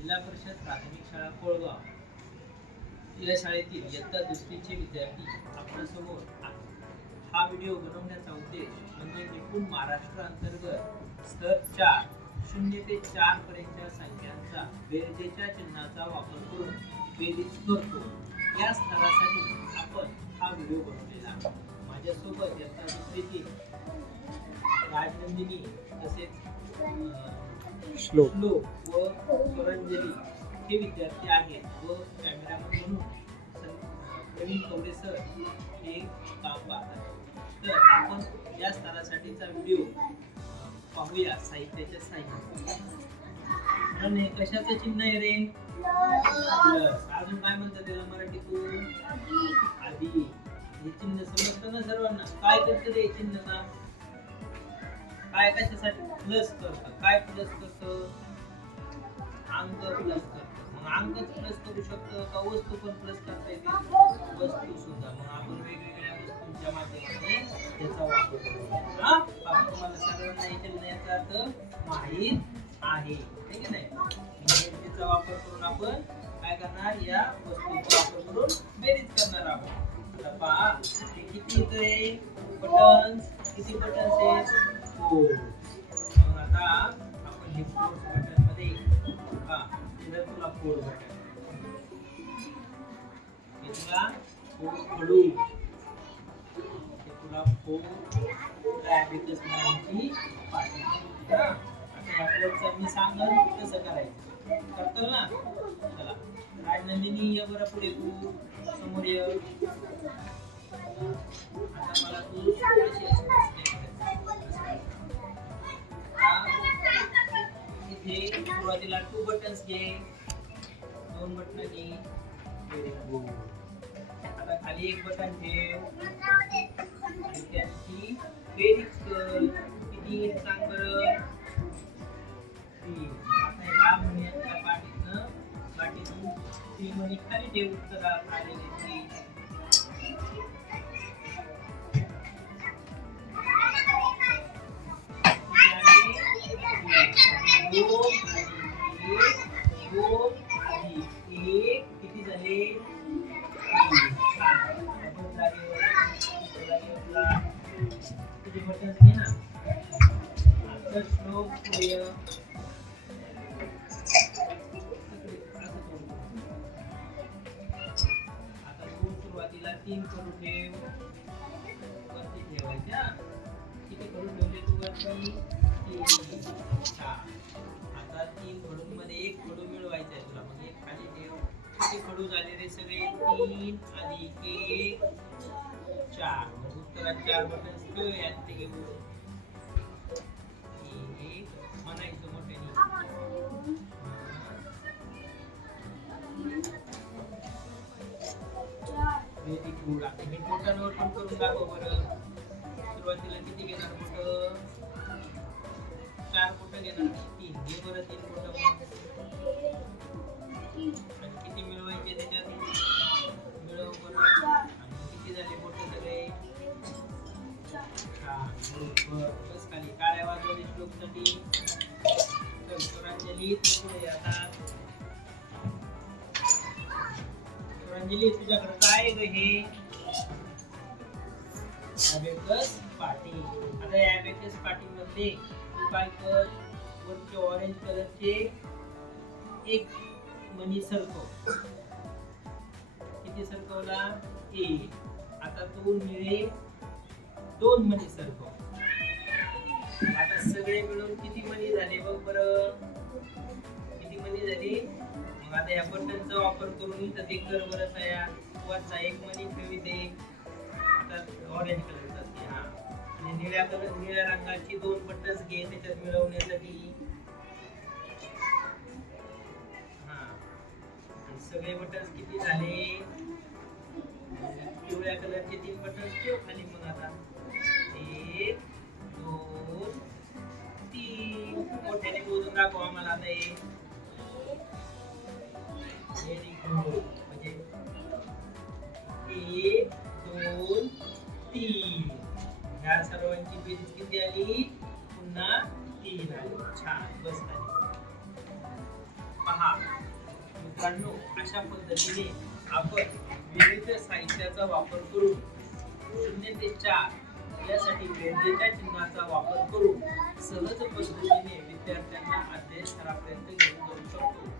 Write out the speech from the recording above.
जिल्हा परिषद प्राथमिक शाळा कोळगाव या शाळेतील इयत्ता दुसरीचे विद्यार्थी आपल्यासमोर हा व्हिडिओ बनवण्याचा उद्देश म्हणजे निपुण महाराष्ट्र अंतर्गत स्तर 4 0 ते 4 पर्यंतच्या संख्यांचा बेरजेच्या चिन्हाचा वापर करून बेरीज करतो या स्तरासाठी आपण हा व्हिडिओ बनवलेला आहे. माझ्यासोबत इयत्ता दुसरीची राजनंदिनी तसेच श्लोक व स्वरांजली हे विद्यार्थी आहेत व कॅमेरामन म्हणून प्रवीण कवडे सर हे काम पाहतात. तर आपण या स्तरासाठीचा व्हिडिओ पाहूया साहित्याच्या साहित्य. कशाचं चिन्ह आहे रे? अजून काय म्हणतात त्याला मराठीतून? आधी. हे चिन्ह समजतं ना सर्वांना? काय करतं रे चिन्ह का? काय कशासाठी प्लस करतं? काय प्लस करतं? अंक प्लस करतं. मग अंकच प्लस करू शकतो का वस्तू पण प्लस करता येते? वस्तू सुद्धा. मग आपण वेगवेगळ्या वस्तूंच्या माध्यमाने त्याचा वापर करू. हा तुम्हाला सर्वांना हे चिन्हाचा अर्थ माहित आहे की नाही? त्याचा वापर करून आपण काय करणार? या वस्तूंचा वापर करून बेरीज करणार आहोत. आता पहा ते किती येतंय बटन्स? किती बटन्स आहेत? मग आता आपण हे फोर्स बटन मध्ये इधर तुला फोर बटन हे तुला फोर खडू हे तुला फोर ॲबॅकस नावाची पाटी. आता यापुढचं मी सांगेन कसं करायचं. करताल ना? चला राजनंदिनी ये बरं पुढे तू समोर ये. आता मला तू इथे सुरुवातीला 2 बटन्स घे, 2 बटन घे. Very good. आता खाली एक बटन ठेव आणि त्याची बेरीज कर. किती सांग बरं? 3. आता ह्या मणीच्या पाठीतून 3 मणी खाली ठेव. उत्तरात आलेले 3. किती झाले? किती बटन्स घे ना. आता श्लोक पुढे आता तू सुरुवातीला 3 करून ठेव. वरती ठेवायच्या. किती करून ठेवले तू वरती? 3. आता 3 खडूं मध्ये 1 खडू मिळवायचा आहे तुला. मग 1 खाली ठेव. किती खडू झाले रे सगळे? 3 आणि 1 4. मग उत्तरात 4 बटन्स ठेव. यात ते घेऊ. म्हणायचं मोठ्याने. Very good. आता मी बोटांवर पण करून दाखव बरं. सुरुवातीला किती घेणार बोट? 4 बोट घेणार. 3 घे बरं. 3 बोट आणि किती मिळवायचे त्याच्यात? मिळव बरं. आणि किती झाले बोट सगळे? 4. बस खाली. काळ्या वाजवले श्लोकसाठी. तर स्वरांजली पुढे आता. स्वरांजली तुझ्याकडे काय ग हे? ॲबॅकस पाटी. आता ॲबॅकस पाटी मध्ये तू काय कर? वरचे ऑरेंज कलरचे 1 मणी सरकव. किती सरकवला? 1. आता 2 निळे 2 मणी सरकव. आता सगळे मिळून किती मणी झाले बघ बरं? किती मणी झाली? मग आता या बटनचा वापर करून इथं ते कर बरं तयार. वरचा 1 मणी ठेवी दे. आता ऑरेंज कलरचा घे. हा आणि निळ्या रंगाची 2 बटन्स घे त्याच्यात मिळवण्यासाठी. हा आणि सगळे बटन्स किती झाले? पिवळ्या कलरचे 3 बटन्स ठेव खाली. मग आता 1 2 3. मोठ्याने बोलून दाखव आम्हाला आता हे. Very good. म्हणजे 1 2 3. ह्या सर्वांची बेरीज किती आली? पुन्हा 3 आली. छान. बस झाली. पहा मित्रांनो, अशा पद्धतीने आपण विविध साहित्याचा वापर करून 0 ते 4 यासाठी बेरजेच्या चिन्हाचा वापर करून सहज पद्धतीने विद्यार्थ्यांना अध्ययन स्थरापर्यंत घेऊन जाऊ शकतो.